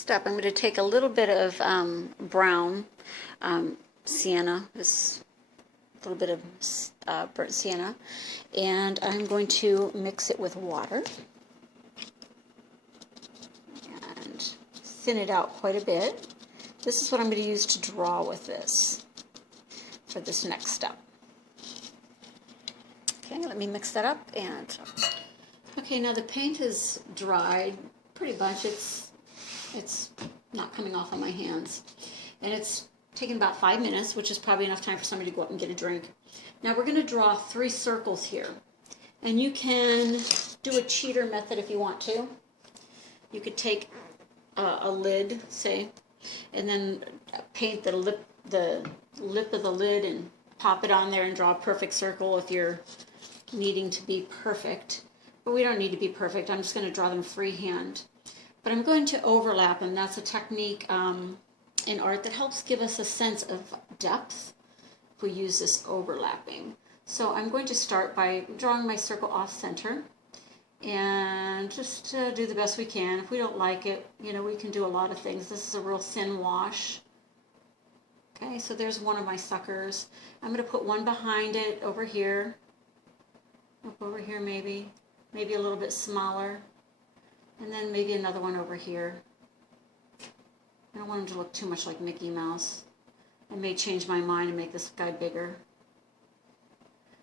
Next up, I'm going to take a little bit of brown sienna, this little bit of burnt sienna, and I'm going to mix it with water and thin it out quite a bit. This is what I'm going to use to draw with this for this next step. Okay, let me mix that up. And okay, now the paint is dried pretty much. It's not coming off on my hands, and it's taken about 5 minutes, which is probably enough time for somebody to go up and get a drink. Now we're going to draw 3 circles here, and you can do a cheater method if you want to. You could take a lid, say, and then paint the lip of the lid and pop it on there and draw a perfect circle if you're needing to be perfect. But we don't need to be perfect. I'm just going to draw them freehand. But I'm going to overlap them. That's a technique in art that helps give us a sense of depth if we use this overlapping. So I'm going to start by drawing my circle off center and just do the best we can. If we don't like it, you know, we can do a lot of things. This is a real thin wash. Okay, so there's one of my suckers. I'm going to put one behind it over here. Up over here maybe a little bit smaller. And then maybe another one over here. I don't want him to look too much like Mickey Mouse. I may change my mind and make this guy bigger.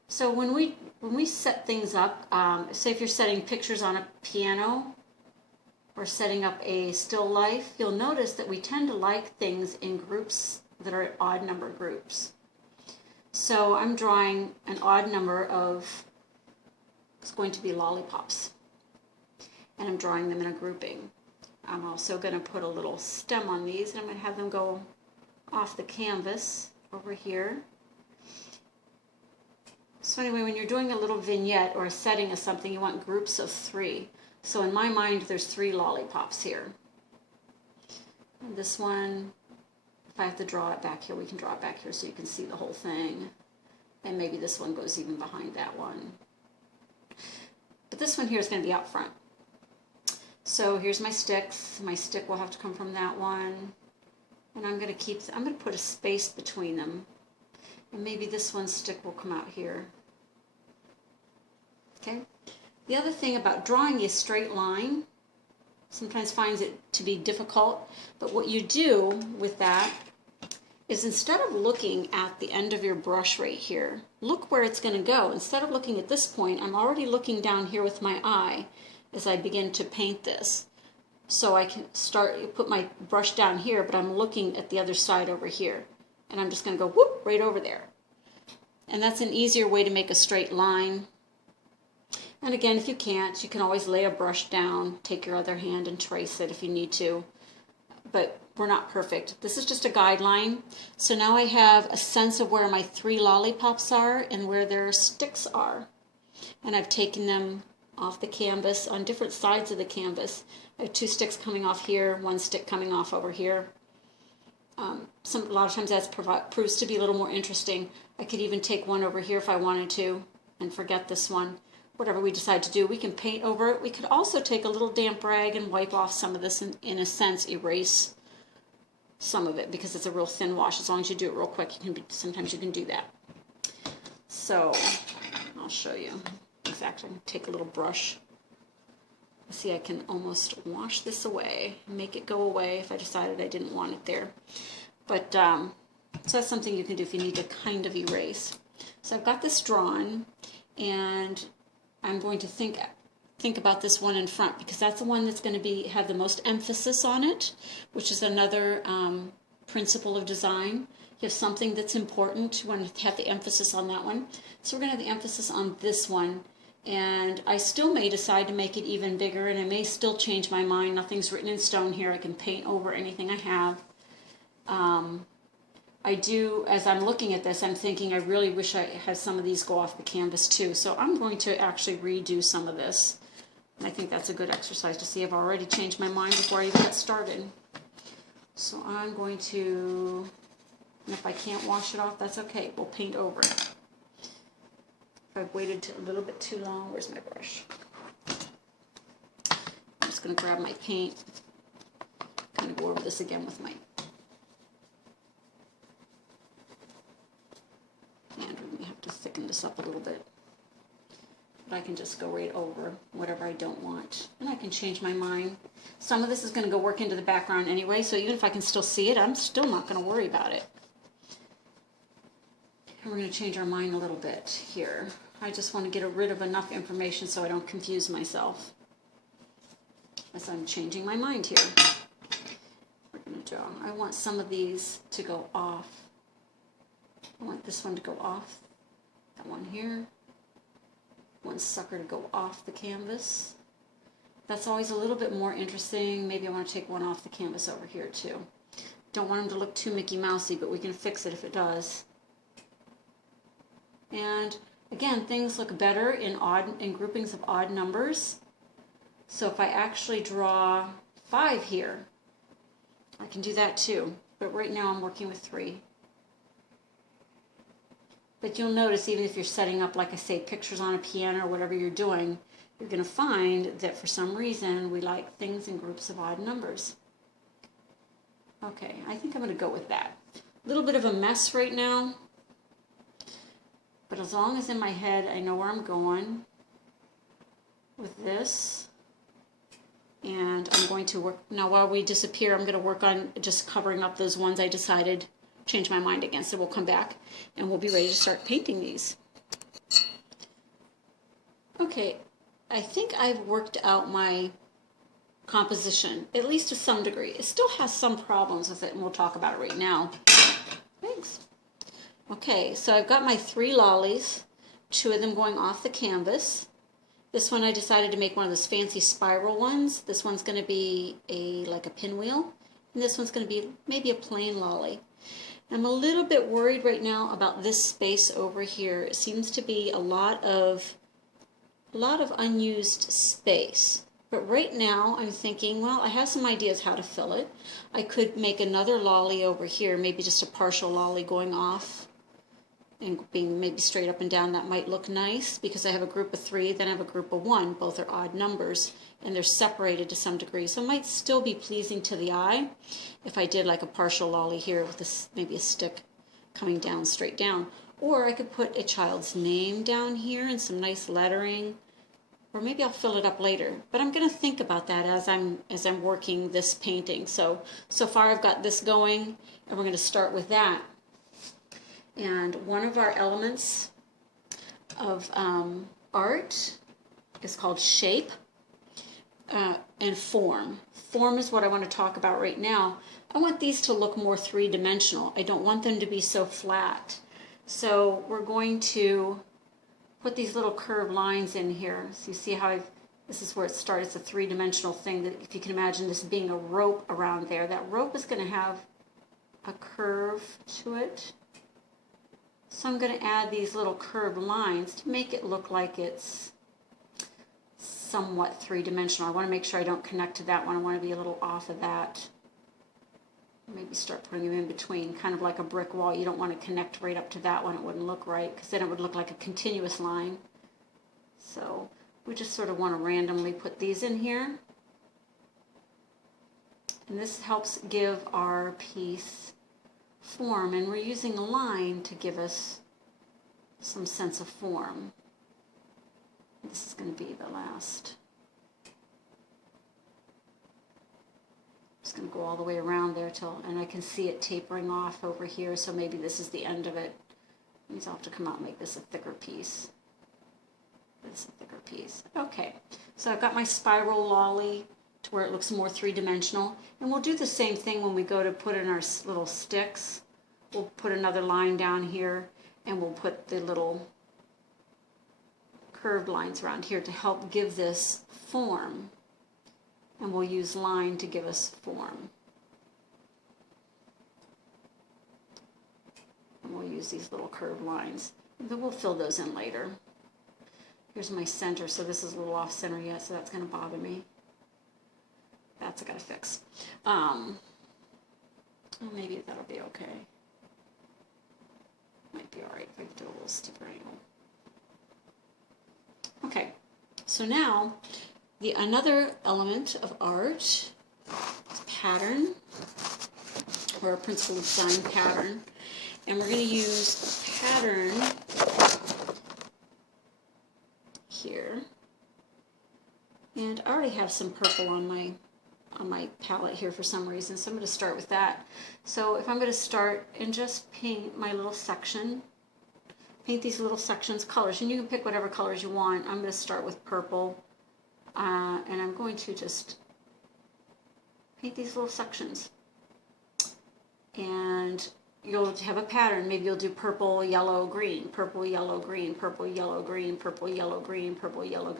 So when we set things up, say if you're setting pictures on a piano or setting up a still life, you'll notice that we tend to like things in groups that are odd number groups. So I'm drawing an odd number of, it's going to be lollipops. And I'm drawing them in a grouping. I'm also going to put a little stem on these, and I'm going to have them go off the canvas over here. So anyway, when you're doing a little vignette or a setting of something, you want groups of 3. So in my mind, there's 3 lollipops here. And this one, if I have to draw it back here, we can draw it back here so you can see the whole thing. And maybe this one goes even behind that one. But this one here is going to be out front. So here's my sticks. My stick will have to come from that one. And I'm going to put a space between them. And maybe this one's stick will come out here. Okay? The other thing about drawing a straight line, sometimes finds it to be difficult, but what you do with that is instead of looking at the end of your brush right here, look where it's going to go. Instead of looking at this point, I'm already looking down here with my eye as I begin to paint this. So I can put my brush down here, but I'm looking at the other side over here. And I'm just going to go whoop right over there. And that's an easier way to make a straight line. And again, if you can't, you can always lay a brush down, take your other hand and trace it if you need to. But we're not perfect. This is just a guideline. So now I have a sense of where my 3 lollipops are and where their sticks are. And I've taken them off the canvas on different sides of the canvas. I have 2 sticks coming off here, 1 stick coming off over here. A lot of times that proves to be a little more interesting. I could even take one over here if I wanted to and forget this one. Whatever we decide to do, we can paint over it. We could also take a little damp rag and wipe off some of this and, in a sense, erase some of it because it's a real thin wash. As long as you do it real quick, sometimes you can do that. So I'll show you. Exactly. Take a little brush. See, I can almost wash this away, make it go away if I decided I didn't want it there. But so that's something you can do if you need to kind of erase. So I've got this drawn, and I'm going to think about this one in front because that's the one that's going to have the most emphasis on it, which is another principle of design. You have something that's important, you want to have the emphasis on that one. So we're going to have the emphasis on this one. And I still may decide to make it even bigger, and I may still change my mind. Nothing's written in stone here. I can paint over anything I have. I do, as I'm looking at this, I'm thinking I really wish I had some of these go off the canvas too. So I'm going to actually redo some of this. And I think that's a good exercise to see. I've already changed my mind before I even get started. So I'm going to, and if I can't wash it off, that's okay. We'll paint over it. I've waited a little bit too long. Where's my brush? I'm just going to grab my paint, kind of go over this again with my hand. We have to thicken this up a little bit. But I can just go right over whatever I don't want. And I can change my mind. Some of this is going to go work into the background anyway, so even if I can still see it, I'm still not going to worry about it. And we're going to change our mind a little bit here. I just want to get rid of enough information so I don't confuse myself as I'm changing my mind here. We're going to draw. I want some of these to go off. I want this one to go off. That one here. One sucker to go off the canvas. That's always a little bit more interesting. Maybe I want to take one off the canvas over here too. Don't want them to look too Mickey Mousey, but we can fix it if it does. And again, things look better in groupings of odd numbers. So if I actually draw 5 here, I can do that too. But right now I'm working with 3. But you'll notice even if you're setting up, like I say, pictures on a piano or whatever you're doing, you're going to find that for some reason we like things in groups of odd numbers. Okay, I think I'm going to go with that. A little bit of a mess right now. But as long as in my head I know where I'm going with this, and I'm going to work, now while we disappear, I'm going to work on just covering up those ones I decided, change my mind against. So we'll come back and we'll be ready to start painting these. Okay, I think I've worked out my composition, at least to some degree. It still has some problems with it, and we'll talk about it right now. Thanks. Okay, so I've got my 3 lollies, 2 of them going off the canvas. This one I decided to make one of those fancy spiral ones. This one's going to be like a pinwheel, and this one's going to be maybe a plain lolly. I'm a little bit worried right now about this space over here. It seems to be a lot of unused space. But right now I'm thinking, well, I have some ideas how to fill it. I could make another lolly over here, maybe just a partial lolly going off and being maybe straight up and down. That might look nice because I have a group of 3, then I have a group of 1. Both are odd numbers and they're separated to some degree. So it might still be pleasing to the eye if I did like a partial lolly here with maybe a stick coming down straight down. Or I could put a child's name down here and some nice lettering. Or maybe I'll fill it up later. But I'm going to think about that as I'm working this painting. So far I've got this going, and we're going to start with that. And one of our elements of art is called shape and form. Form is what I want to talk about right now. I want these to look more three-dimensional. I don't want them to be so flat. So we're going to put these little curved lines in here. So you see how this is where it starts. It's a three-dimensional thing. That if you can imagine this being a rope around there, that rope is going to have a curve to it. So I'm going to add these little curved lines to make it look like it's somewhat three-dimensional. I want to make sure I don't connect to that one. I want to be a little off of that. Maybe start putting them in between, kind of like a brick wall. You don't want to connect right up to that one. It wouldn't look right, because then it would look like a continuous line. So we just sort of want to randomly put these in here. And this helps give our piece form, and we're using a line to give us some sense of form. This is going to be the last. I'm just going to go all the way around there and I can see it tapering off over here, so maybe this is the end of it. It means I'll have to come out and make this a thicker piece. This is a thicker piece. Okay, so I've got my spiral lolly to where it looks more three-dimensional, and we'll do the same thing when we go to put in our little sticks. We'll put another line down here, and we'll put the little curved lines around here to help give this form, and we'll use line to give us form. And we'll use these little curved lines, and then we'll fill those in later. Here's my center, so this is a little off center yet, so that's going to bother me. That's I gotta fix. Maybe that'll be okay. Might be alright if I do a little steeper angle. Okay, so now another element of art pattern, or a principle design pattern, and we're going to use a pattern here. And I already have some purple on my palette here for some reason, so I'm going to start with that. So if I'm going to start and just paint my little section, paint these little sections colors, and you can pick whatever colors you want. I'm going to start with purple, and I'm going to just paint these little sections. And you'll have a pattern. Maybe you'll do purple, yellow, green, purple, yellow, green, purple, yellow, green, purple, yellow, green, purple, yellow.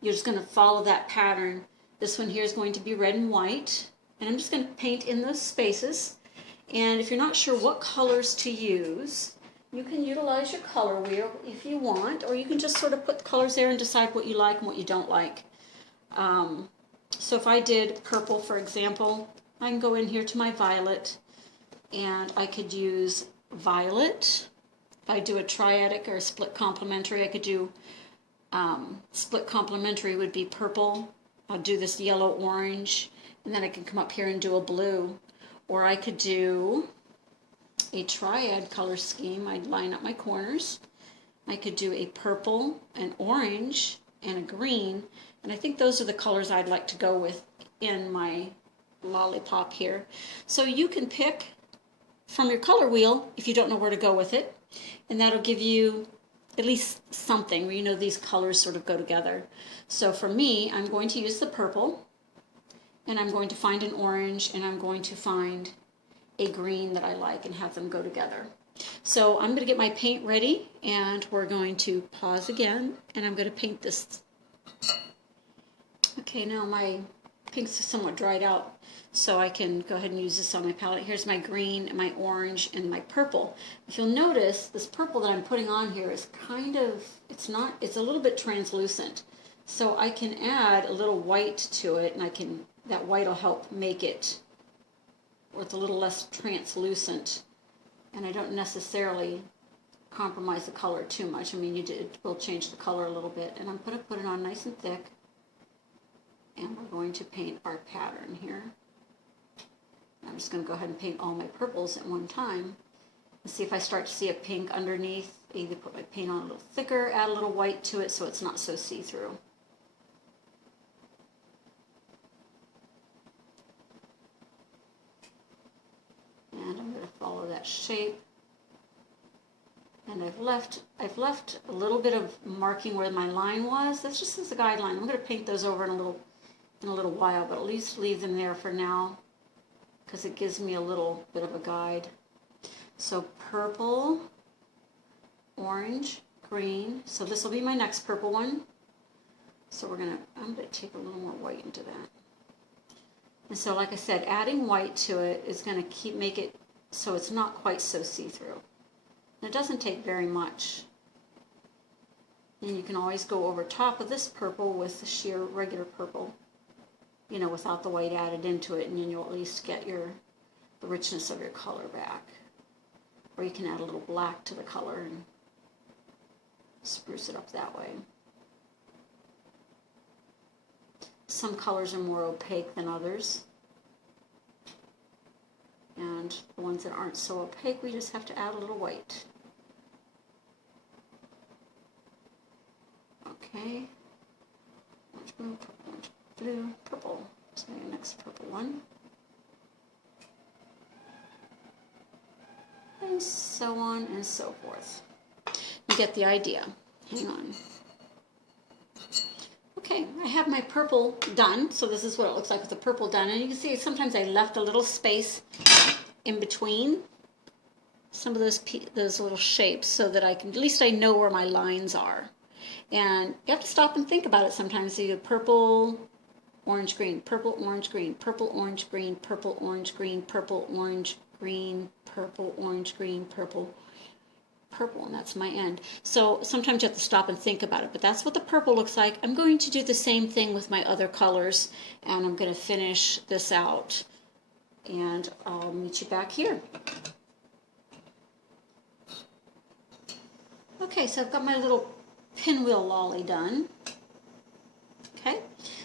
You're just going to follow that pattern. This one here is going to be red and white, and I'm just going to paint in those spaces. And if you're not sure what colors to use, you can utilize your color wheel if you want, or you can just sort of put the colors there and decide what you like and what you don't like. So if I did purple, for example, I can go in here to my violet, and I could use violet. If I do a triadic or a split complementary, I could do split complementary would be purple. I'll do this yellow orange, and then I can come up here and do a blue. Or I could do a triad color scheme. I'd line up my corners. I could do a purple, an orange, and a green. And I think those are the colors I'd like to go with in my lollipop here. So you can pick from your color wheel if you don't know where to go with it, and that'll give you at least something where you know these colors sort of go together. So for me, I'm going to use the purple, and I'm going to find an orange, and I'm going to find a green that I like and have them go together. So I'm going to get my paint ready, and we're going to pause again, and I'm going to paint this. Okay, now my pink's somewhat dried out, so I can go ahead and use this on my palette. Here's my green, my orange, and my purple. If you'll notice, this purple that I'm putting on here is kind of, it's a little bit translucent. So I can add a little white to it, and that white will help make it, or it's a little less translucent, and I don't necessarily compromise the color too much. I mean, it will change the color a little bit, and I'm going to put it on nice and thick, and we're going to paint our pattern here. I'm just going to go ahead and paint all my purples at one time and see if I start to see a pink underneath. Either put my paint on a little thicker, add a little white to it so it's not so see-through. And I'm going to follow that shape. And I've left a little bit of marking where my line was. That's just as a guideline. I'm going to paint those over in a little while, but at least leave them there for now, because it gives me a little bit of a guide. So purple, orange, green. So this will be my next purple one. So I'm going to take a little more white into that. And so like I said, adding white to it is going to make it so it's not quite so see-through. And it doesn't take very much. And you can always go over top of this purple with the sheer regular purple, you know, without the white added into it, and then you'll at least get the richness of your color back. Or you can add a little black to the color and spruce it up that way. Some colors are more opaque than others, and the ones that aren't so opaque, we just have to add a little white. Okay, orange, blue, purple, orange, blue, purple. So your next purple one. And so on and so forth. You get the idea. Hang on. Okay, I have my purple done, so this is what it looks like with the purple done. And you can see sometimes I left a little space in between some of those little shapes so that at least I know where my lines are. And you have to stop and think about it sometimes. So you do purple, orange, green, purple, orange, green, purple, orange, green, purple, orange, green, purple, orange, green, purple, orange, green, purple, purple, and that's my end. So sometimes you have to stop and think about it, but that's what the purple looks like. I'm going to do the same thing with my other colors, and I'm going to finish this out, and I'll meet you back here. Okay, so I've got my little pinwheel lolly done. Okay,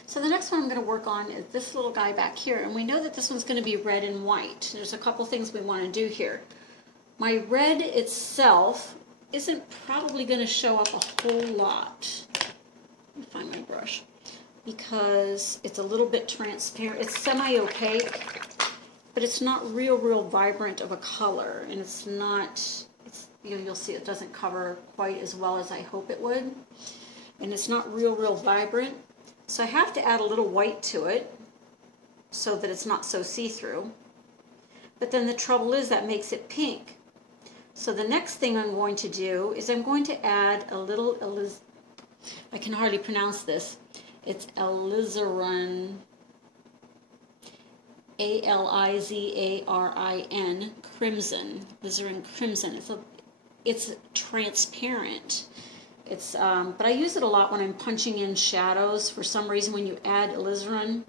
so So the next one I'm going to work on is this little guy back here, and we know that this one's going to be red and white. There's a couple things we want to do here. My red itself isn't probably going to show up a whole lot. Let me find my brush. Because it's a little bit transparent. It's semi-opaque, but it's not real vibrant of a color, and it's not, you'll see it doesn't cover quite as well as I hope it would, and it's not real vibrant. So I have to add a little white to it so that it's not so see-through. But then the trouble is that makes it pink. So the next thing I'm going to do is I'm going to add a little, I can hardly pronounce this. It's alizarin, A-L-I-Z-A-R-I-N, crimson, alizarin crimson. It's transparent. But I use it a lot when I'm punching in shadows. For some reason, when you add alizarin,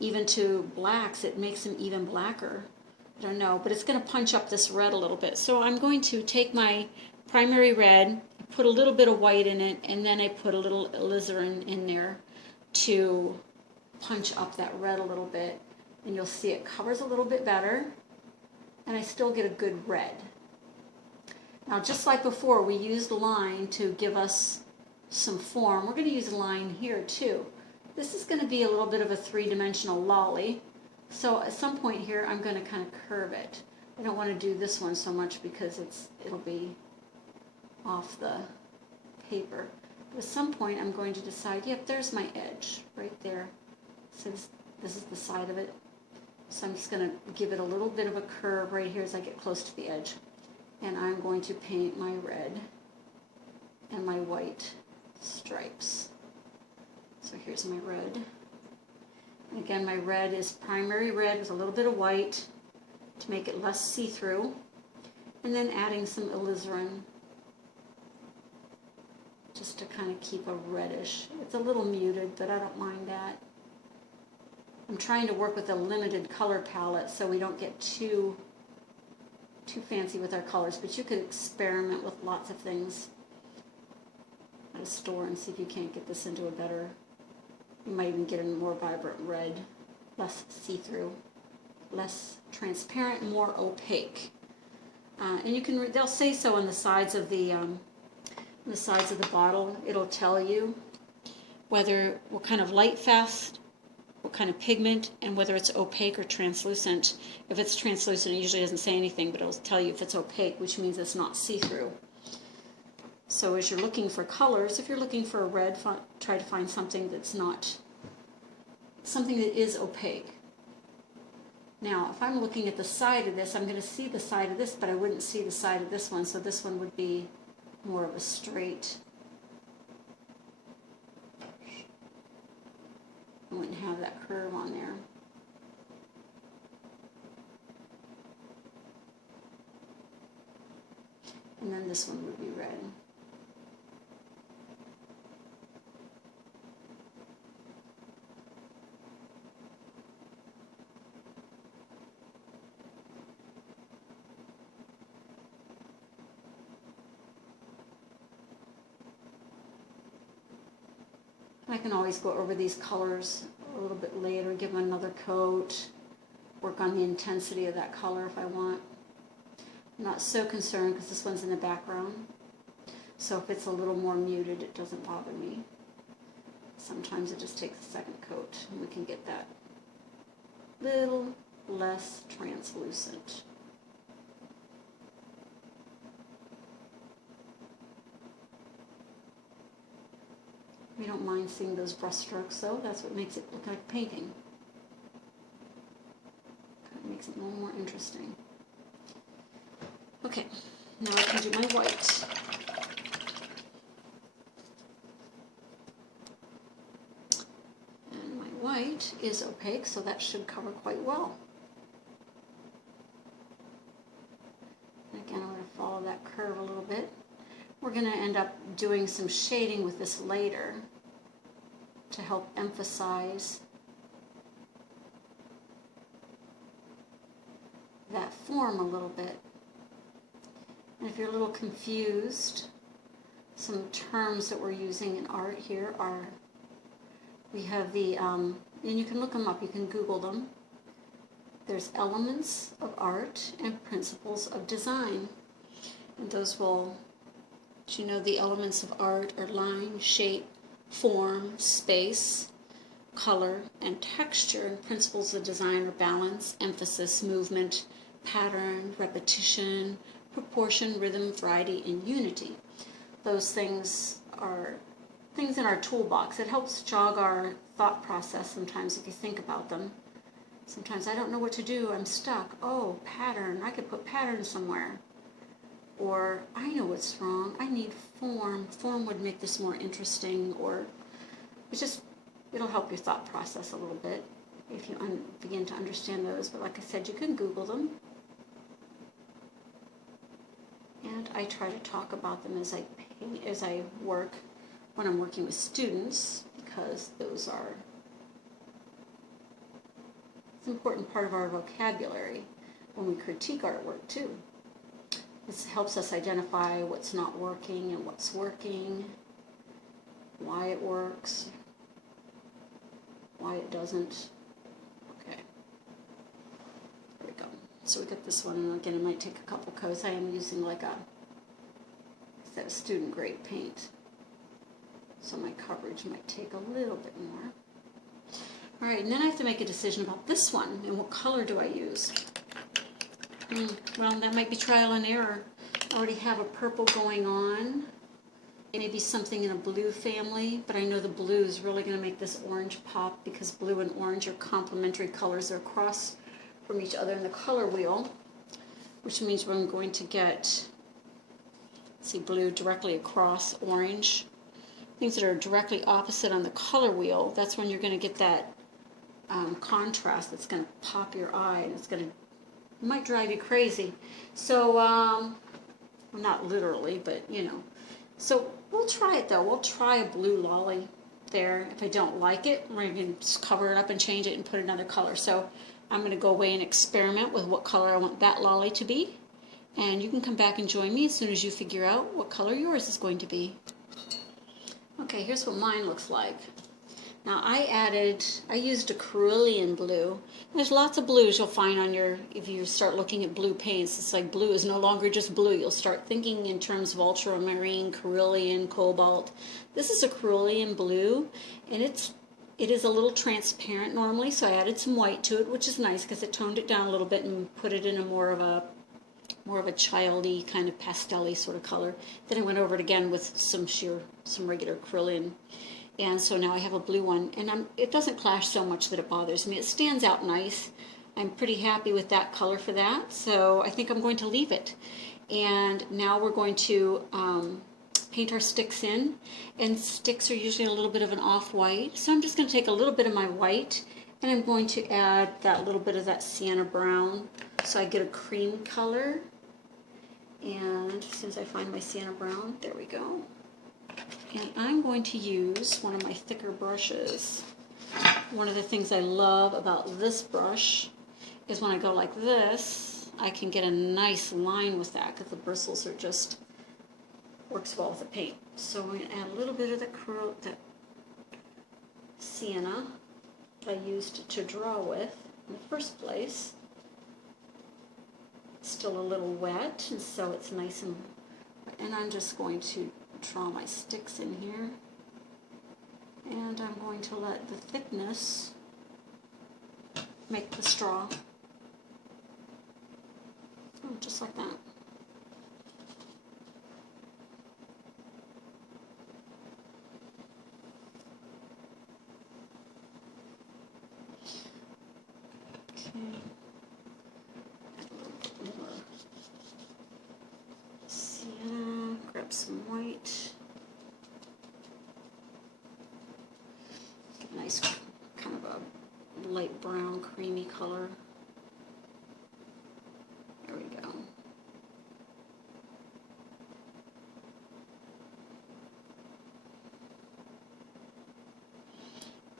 even to blacks, it makes them even blacker. I don't know, but it's going to punch up this red a little bit. So I'm going to take my primary red, put a little bit of white in it, and then I put a little alizarin in there to punch up that red a little bit. And you'll see it covers a little bit better, and I still get a good red. Now, just like before, we used the line to give us some form. We're going to use a line here too. This is going to be a little bit of a three-dimensional lolly. So at some point here, I'm going to kind of curve it. I don't want to do this one so much because it'll be off the paper. But at some point, I'm going to decide, yep, there's my edge right there. So this is the side of it. So I'm just going to give it a little bit of a curve right here as I get close to the edge. And I'm going to paint my red and my white stripes. So here's my red. And again, my red is primary red with a little bit of white to make it less see-through. And then adding some alizarin just to kind of keep a reddish. It's a little muted, but I don't mind that. I'm trying to work with a limited color palette so we don't get too fancy with our colors, but you could experiment with lots of things at a store and see if you can't get this into a better, you might even get a more vibrant red, less see-through, less transparent, more opaque. And you can, they'll say so on the sides of the bottle. It'll tell you what kind of light fast, what kind of pigment, and whether it's opaque or translucent. If it's translucent, it usually doesn't say anything, but it'll tell you if it's opaque, which means it's not see-through. So as you're looking for colors, if you're looking for a red, try to find something that's not, something that is opaque. Now, if I'm looking at the side of this, I'm going to see the side of this, but I wouldn't see the side of this one, so this one would be more of a straight. I wouldn't have that curve on there. And then this one would be red. I can always go over these colors a little bit later, give them another coat, work on the intensity of that color if I want. I'm not so concerned because this one's in the background. So if it's a little more muted, it doesn't bother me. Sometimes it just takes a second coat and we can get that little less translucent. We don't mind seeing those brush strokes though. That's what makes it look like painting. It makes it a little more interesting. Okay, now I can do my white. And my white is opaque, so that should cover quite well. And again, I'm going to follow that curve a little bit. We're going to end up doing some shading with this later to help emphasize that form a little bit. And if you're a little confused, some terms that we're using in art here are We have the, and you can look them up, you can Google them. There's Elements of Art and Principles of Design. And those will, you know, the elements of art are line, shape, form, space, color, and texture. And principles of design are balance, emphasis, movement, pattern, repetition, proportion, rhythm, variety, and unity. Those things are things in our toolbox. It helps jog our thought process sometimes if you think about them. Sometimes I don't know what to do, I'm stuck. Oh, pattern, I could put pattern somewhere. Or I know what's wrong, I need form. Form would make this more interesting, or it'll help your thought process a little bit if you begin to understand those. But like I said, you can Google them. And I try to talk about them as I work, when I'm working with students, because those are it's an important part of our vocabulary when we critique artwork too. This helps us identify what's not working and what's working, why it works, why it doesn't. Okay, there we go. So we got this one, and again, it might take a couple coats. I am using like a student grade paint, so my coverage might take a little bit more. All right, and then I have to make a decision about this one, and what color do I use? Well, that might be trial and error. I already have a purple going on, maybe something in a blue family, but I know the blue is really going to make this orange pop, because blue and orange are complementary colors. They're across from each other in the color wheel, which means I'm going to get, see, blue directly across orange. Things that are directly opposite on the color wheel, that's when you're going to get that contrast that's going to pop your eye, and it might drive you crazy. So, well, not literally, but you know. So we'll try it though. We'll try a blue lolly there. If I don't like it, we're going to just cover it up and change it and put another color. So I'm going to go away and experiment with what color I want that lolly to be. And you can come back and join me as soon as you figure out what color yours is going to be. Okay, here's what mine looks like. Now I used a cerulean blue. There's lots of blues you'll find on if you start looking at blue paints. It's like blue is no longer just blue. You'll start thinking in terms of ultramarine, cerulean, cobalt. This is a cerulean blue, and it is a little transparent normally, so I added some white to it, which is nice because it toned it down a little bit and put it in a more of a childy kind of pastel-y sort of color. Then I went over it again with some regular cerulean. And so now I have a blue one, and it doesn't clash so much that it bothers me. It stands out nice. I'm pretty happy with that color for that, so I think I'm going to leave it. And now we're going to paint our sticks in, and sticks are usually a little bit of an off-white, so I'm just going to take a little bit of my white, and I'm going to add that little bit of that sienna brown, so I get a cream color. And as soon as I find my sienna brown, there we go. And I'm going to use one of my thicker brushes. One of the things I love about this brush is when I go like this, I can get a nice line with that because the bristles are just, works well with the paint. So I'm going to add a little bit of that sienna that I used to draw with in the first place. It's still a little wet, and so it's nice, and I'm just going to draw my sticks in here, and I'm going to let the thickness make the straw. Just like that. Okay. Add a little bit more sienna, grab some white. Get a nice kind of a light brown, creamy color. There we go.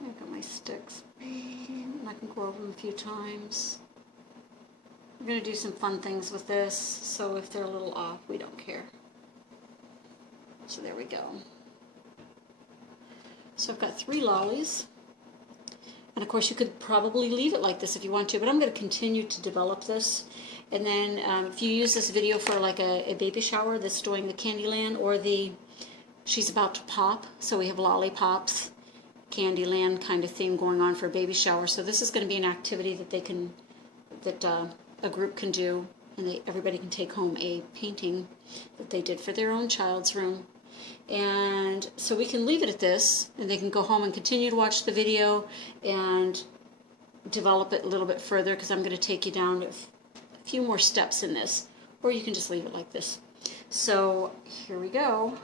I've got my sticks, and I can go over them a few times. I'm going to do some fun things with this, so if they're a little off, we don't care. So there we go. So I've got 3 lollies. And of course you could probably leave it like this if you want to, but I'm going to continue to develop this. And then if you use this video for like a baby shower that's doing the Candyland or the she's about to pop, so we have lollipops, Candyland kind of thing going on for a baby shower. So this is going to be an activity that they can, that a group can do, and everybody can take home a painting that they did for their own child's room. And so we can leave it at this, and they can go home and continue to watch the video and develop it a little bit further, because I'm going to take you down a few more steps in this, or you can just leave it like this. So here we go.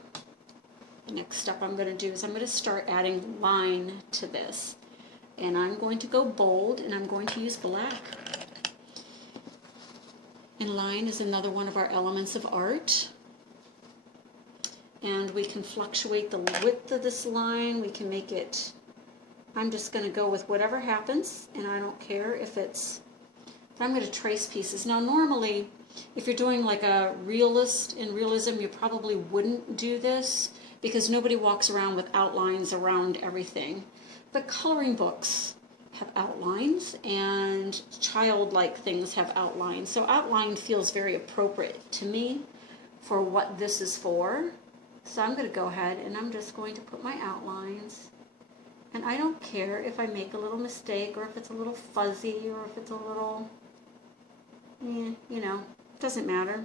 The next step I'm going to do is I'm going to start adding line to this, and I'm going to go bold, and I'm going to use black. And line is another one of our elements of art. And we can fluctuate the width of this line. We can make it, I'm just going to go with whatever happens, and I don't care if it's, but I'm going to trace pieces. Now normally, if you're doing like a realist in realism, you probably wouldn't do this because nobody walks around with outlines around everything. But coloring books have outlines, and childlike things have outlines. So outline feels very appropriate to me for what this is for. So I'm going to go ahead and I'm just going to put my outlines. And I don't care if I make a little mistake, or if it's a little fuzzy, or if it's a little, you know, doesn't matter.